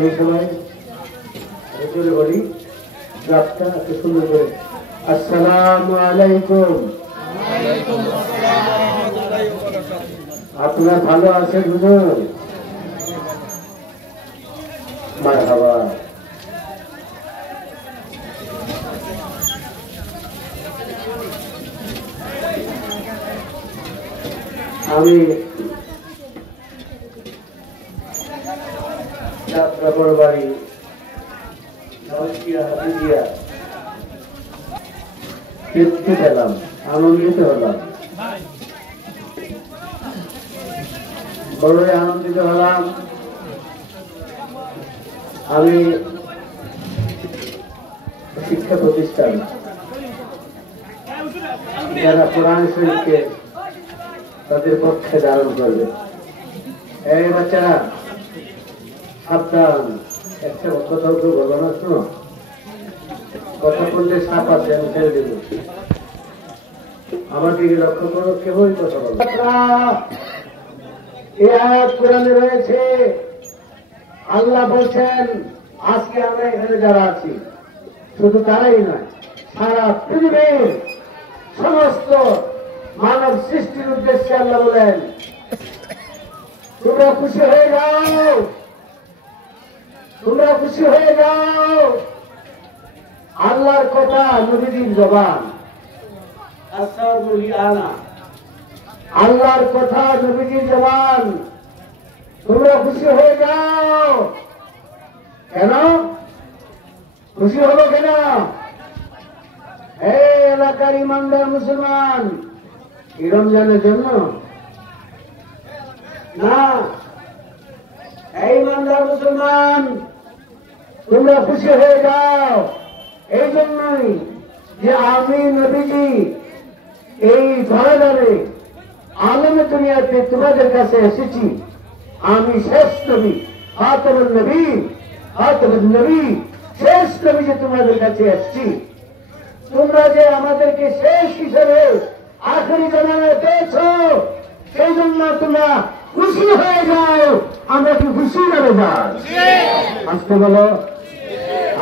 এই সময় চলে বলি রাতটা এত সুন্দর করে আসসালামু আলাইকুম। আপনারা ভালো আছেন হুজুর? মারহাবা। আমি যাত্রাপুর বাড়ি তৃপ্তি পেলাম, আনন্দিত হলাম, বড়ই আনন্দিত হলাম। আমি শিক্ষা প্রতিষ্ঠান যারা কোরআন শরীফকে তাদের পক্ষে ধারণ করবে, এই বাচ্চারা সাবধান, একটা কথা বলো না, শোনো, কথা বললে সাপ আছে, আমি ছেড়ে দেব, আমার দিকে লক্ষ্য করো, কেবলই কথা বলো। এই আয়াত কোরআনে রয়েছে, আল্লাহ বলছেন আজকে আমরা এখানে যারা আছি শুধু তারাই নয়, সারা পৃথিবীর সমস্ত মানব সৃষ্টির উদ্দেশ্যে আল্লাহ বলেন তোমরা খুশি হয়ে যাও, তোমরা খুশি হয়ে যাও। আল্লাহর কথা নবীজির জবান, আল্লাহর কথা নবীজির জবান, তোমরা খুশি হয়ে যাও। কেন খুশি হলো? কেন? এই এলাকার ইমানদার মুসলমান এই রমজানের জন্য না, এই ইমানদার মুসলমান তোমরা খুশি হয়ে যাও এই জন্যই যে আমি নবীজি এই ধরাধারে আলমে দুনিয়াতে তোমাদের কাছে এসেছি। আমি শেষ নবী, খাতামুন নবী, খাতামুন নবী, শেষ নবী যে তোমাদের কাছে এসেছি। তোমরা যে আমাদেরকে শেষ হিসেবে আখেরি জামানায় পেয়েছ, সেই জন্য তোমরা খুশি হয়ে যাও। আমরা কি খুশি হয়ে যাও? আসতে বলো,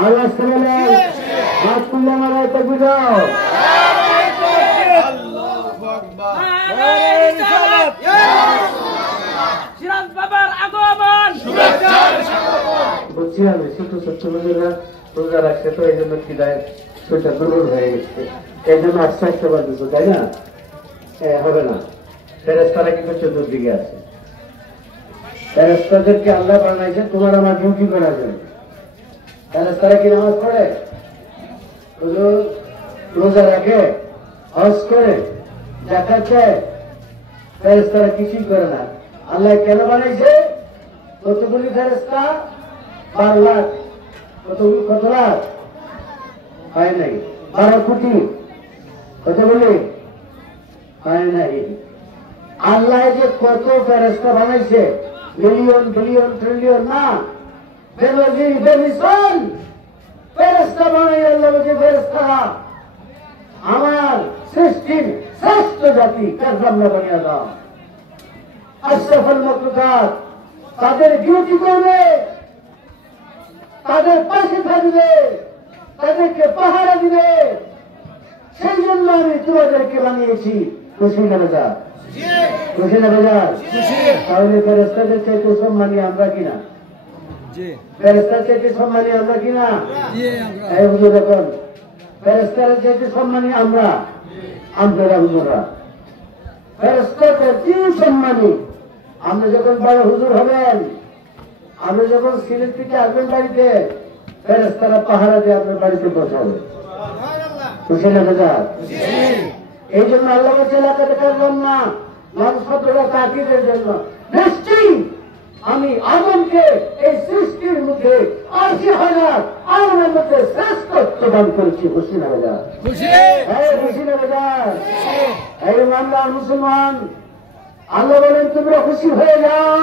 আর আসতে বলো, হাত তুলে আমার তো বুঝাও। বলছি আমি ছোট ছোট্ট মেয়েরা রোজা রাখছে, তো এই জন্য খিদায় শরীরটা দুর্বল হয়ে গেছে, এই জন্য আস্তে আস্তে বাঁধছে, তাই না? হবে না, ফেরেশতারা কিন্তু চতুর্দিকে আছে। ফেরেশতাদেরকে আল্লাহ বানাইছে তোমার আমার ডিউটি করা যায়। ফেরেশতারা কি নামাজ পড়ে, রোজা রাখে, হজ করে, যাকাত দেয়? ফেরেশতারা কিছুই করে না। আল্লাহ কেন বানাইছে? কতগুলি ফেরেশতা? 12 লাখ। কত লাখ? হয় নাই। 12 কোটি। কতগুলি? হয় নাই। আল্লাহ যে কত ফেরেশতা বানাইছে, মিলিয়ন বিলিয়ন ট্রিলিয়ন না, ফেরেশতা বানাই আল্লাহ যে ফেরেশতারা আমার সৃষ্টির শ্রেষ্ঠ জাতি, কাররামনা বানিয়ে দাও, আশরাফুল মাখলুকাত, তাদের ডিউটি করবে, তাদের পাশে থাকবে, তাদেরকে পাহারা দিবে। সেই জন্য আমি তোমাদেরকে বানিয়েছি। খুশি না বেজা? খুশি না বেজা? তাহলে ফেরেশতাদের চাইতে সম্মানী আমরা কিনা? ফেরেশতার চাইতে সম্মানী আমরা কিনা? এই হুজুর এখন ফেরেশতার চাইতে সম্মানী আমরা, আমরা হুজুররা ফেরেশতাদের কি সম্মানী। আপনি যখন বড় হুজুর হবেন, আপনি যখন সিলেট থেকে আসবেন বাড়িতে, ফেরেশতারা পাহারা দিয়ে আপনার বাড়িতে পৌঁছাবে। খুশি না বেজা? এই জন্য আল্লাহ এলাকাতে করলাম না, মানুষরা তাকিদের জন্য। নিশ্চয়ই আমি আদমকে এই সৃষ্টির মধ্যে 80,000 আলমের মধ্যে শ্রেষ্ঠত্ব দান করেছি। খুশি না বেজা? খুশি না বেজা? এই মামলার মুসলমান আল্লাহ বলেন তোমরা খুশি হয়ে যাও,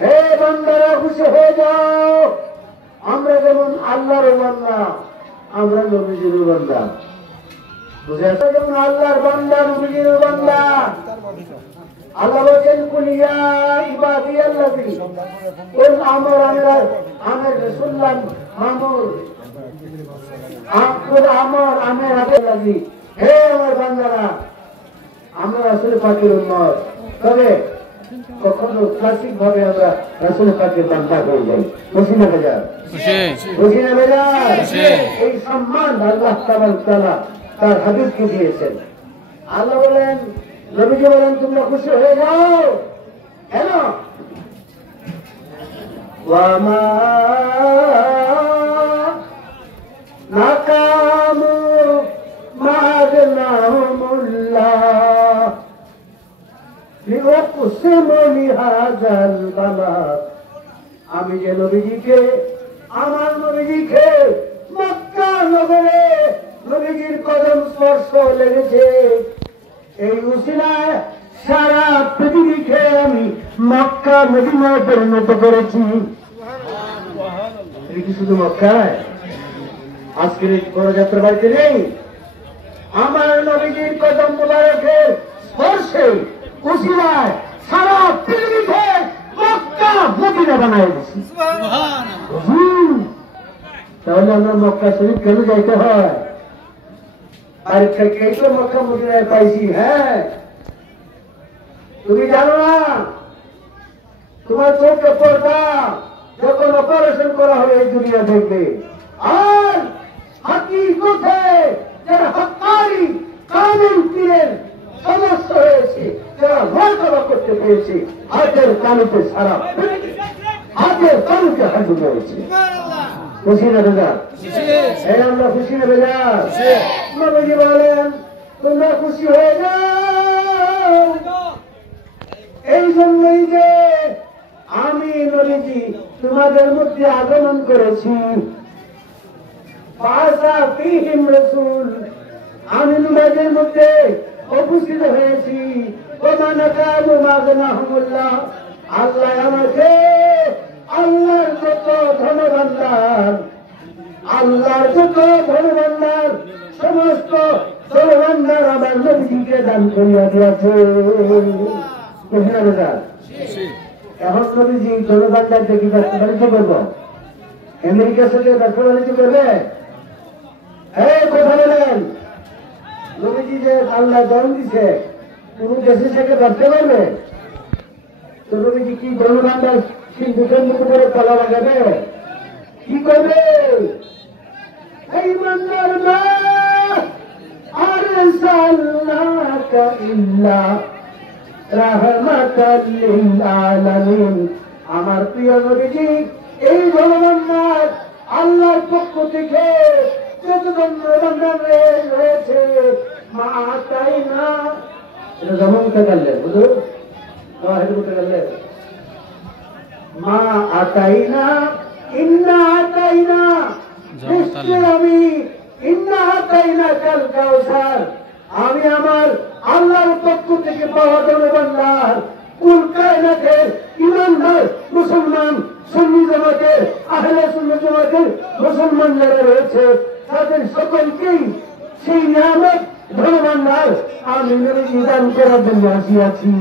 হে বান্দারা খুশি হয়ে যাও। আমরা যেমন আল্লাহর বান্দা, আমরা নবীজির বান্দা, বুঝে আসো? যেমন আল্লাহর বান্দা, নবীজির বান্দা। আল্লাহ বলেন কুলিয়া ইবাদিয়াল্লাযী কুল আমার রাসূলুল্লাহ মামুর আকুল আমার আল্লাযী হে আমার বান্দারা আমরা রাসূল পাকের উম্মত তবে কখনো ক্লাসিক ভাবে আমরা রাসূল পাকের বান্দা হয়ে যাই খুশি না বেজার খুশি না বেজার এই সম্মান আল্লাহ তাআলা তার হাবিবকে দিয়েছেন আল্লাহ বলেন নবীজি বলেন তোমরা খুশি হয়ে যাও কেন ওয়ামা নাকামু মাগনাহুমুল্লাহ লিওয়াকসিমু লিহাযাল বালাদ আমি যে নবীজিকে আমার নবীজিকে মক্কা নগরে নবীজির কদম স্পর্শ লেগেছে এই উসিলায় সারা পৃথিবীকে আমি মক্কা মদিনায় পরিণত করেছি কি শুধু মক্কায় আজকের এই পদযাত্রা বাড়িতে নেই আমার নবীজির কদম মোবারকের স্পর্শে উসিলায় সারা পৃথিবীকে মক্কা মদিনা বানায় দিয়েছি তাহলে আমরা মক্কা শরীফ কেন যাইতে হয় আর এই তো মক্কা মদিনায় পাইছি হ্যাঁ তুমি জানো না তোমার চোখে পর্দা যখন অপারেশন করা হবে এই দুনিয়া দেখবে আর হাকিকতে যারা হক্কানি কামিল পীরের সমস্যা হয়েছে যারা মর্তবা করতে পেরেছে হাতের কানুতে সারা হাতের কানুতে হাজু হয়েছে খুশি না বেজার এই আমরা খুশি না বেজার নবীজি বলেন তোমরা খুশি হয়ে যাও এই জন্যই যে আমি নবীজি তোমাদের মধ্যে আগমন করেছি আমি তোমাদের মধ্যে উপস্থিত হয়েছি আল্লাহ আমাকে আল্লাহর যত ধনভান্ডার সমস্ত ধনভান্ডার আমার নবীজিকে দান করিয়া দিয়েছে এখন নবীজি ধনভান্ডার দেখি ব্যবসা বাণিজ্য করবো আমেরিকার সাথে ব্যবসা বাণিজ্য করবে কথা বলেন নবীজি যে আল্লাহ জন দিছে কোন দেশের সাথে ব্যবসা করবে তো নবীজি কি ধনভান্ডার সিন্ধুকের মুখে করে তলা লাগাবে কি করবে এই বান্দার মা আরসালনাকা ইল্লা রাহমাতাল লিল আলামিন আমার প্রিয় নবীজি এই ধনভান্ডার আল্লাহর পক্ষ থেকে যত ধনভান্ডার রয়েছে মা তাই না এটা জমন করলেন বুঝো করলেন মা আতাইনা ইন্না আতাইনা আমি ইন্না আতাইনা কাল কাউসার আমি আমার আল্লাহর পক্ষ থেকে পাওয়া ধনভান্ডার কুল কায়নাতের ইমানদার মুসলমান সুন্নি জামাতের আহলে সুন্নাত জামাতের মুসলমান যারা রয়েছে তাদের সকলকেই সেই নিয়ামত ধনভান্ডার আমি নবীজি দান করার জন্য আসিয়াছি